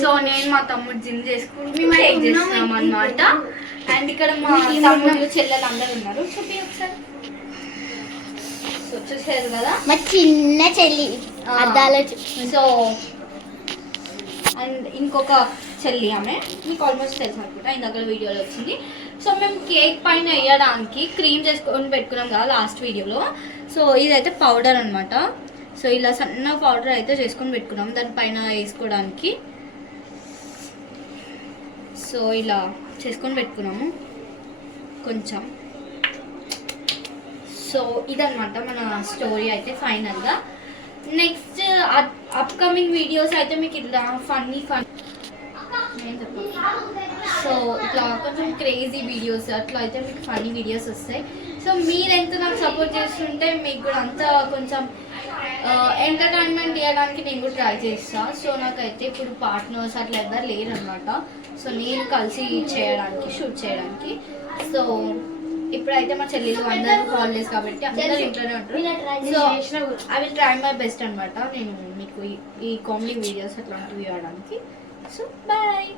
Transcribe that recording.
So నేను మా తమ్ముడు జిమ్ చేసుకుని చేస్తున్నాం అనమాట. అండ్ ఇక్కడ మా తమ్ముడు చెల్లెలు అందరు ఉన్నారు. చూపి ఒకసారి. సో చూసారు కదా మా చిన్న చెల్లి అద్దాల. సో అండ్ ఇంకొక చెల్లి ఆమె మీకు ఆల్మోస్ట్ తెలుసు అనుకుంటా, ఇందాక వీడియోలో వచ్చింది. సో మేము కేక్ పైన వేయడానికి క్రీమ్ చేసుకొని పెట్టుకున్నాం కదా లాస్ట్ వీడియోలో. సో ఇదైతే పౌడర్ అనమాట. సో ఇలా సన్న పౌడర్ అయితే చేసుకొని పెట్టుకున్నాం దానిపైన వేసుకోవడానికి. సో ఇలా చేసుకొని పెట్టుకున్నాము కొంచెం. సో ఇదనమాట మన స్టోరీ అయితే ఫైనల్గా. నెక్స్ట్ అప్కమింగ్ వీడియోస్ అయితే మీకు ఇట్లా ఫన్నీ సో ఇట్లా కొంచెం క్రేజీ వీడియోస్ అట్లా అయితే మీకు ఫన్నీ వీడియోస్ వస్తాయి. సో మీరు ఎంత నాకు సపోర్ట్ చేస్తుంటే మీకు కూడా అంత కొంచెం ఎంటర్టైన్మెంట్ ఇవ్వడానికి నేను కూడా ట్రై చేస్తాను. సో నాకైతే ఇప్పుడు పార్ట్నర్స్ అట్లా ఎవరు లేరు అనమాట. సో నేను కలిసి చేయడానికి షూట్ చేయడానికి. సో ఇప్పుడైతే మా చెల్లెలు అందరూ హాలిడేస్ కాబట్టి అందరూ ఇంట్లోనే ఉంటారు. So I will try my best అనమాట నేను మీకు ఈ కామెడీ వీడియోస్ అట్లాంటివి ఇవ్వడానికి. So bye.